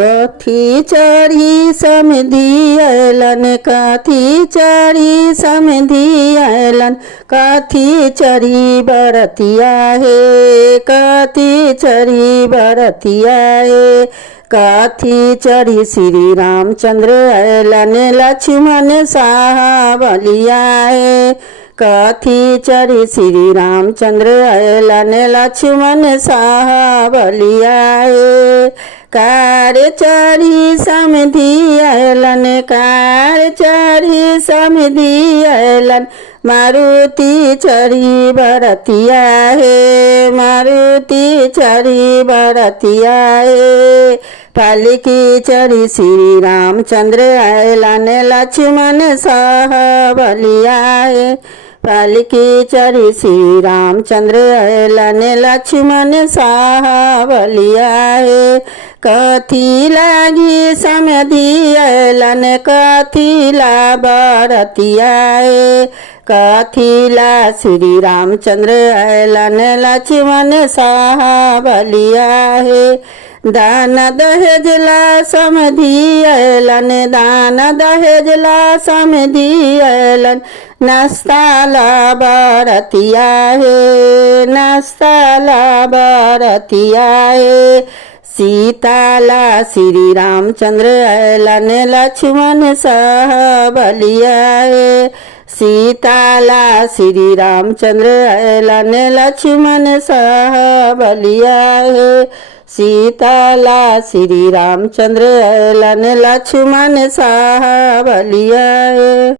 कथी चढ़ी समधी अयलन, कथी चढ़ी समधी अयलन, कथी चढ़ी बरतिया हे, कथी चढ़ी बरतिया हे। कथी चढ़ी श्री रामचंद्र अयलन, लक्ष्मण साहा बलिया हे। कथी चढ़ी श्री रामचंद्र अयलन, लक्ष्मण साहा बलिया हे। कार चढ़ी समधी अयलन, कार चढ़ी समधी अयलन, मारुति चढ़ी बरतिया हे, मारुति चढ़ी बरतिया हे। पालकी चढ़ी श्री रामचंद्र अयलन, लक्ष्मण साहा बलिया हे। पालकी चढ़ी श्री रामचंद्र अयलन, लक्ष्मण साहा बलिया हे। कथी लागी समधी अयलन, कथी ला बरतिया हे। कथी ला श्री रामचंद्र अयलन, लक्ष्मण साहा बलिया हे। दान दहेज ला समधी अयलन, दान दहेज ला समधी अयलन, नाश्ता ला बरतिया हे, नाश्ता ला बरतिया हे। सीता ला श्री रामचंद्र अयलन, लक्ष्मण साहा बलिया हे। सीता ला श्री रामचंद्र अयलन, लक्ष्मण साहा बलिया हे। सीता ला श्री रामचंद्र अयलन, लक्ष्मण साहा बलिया हे।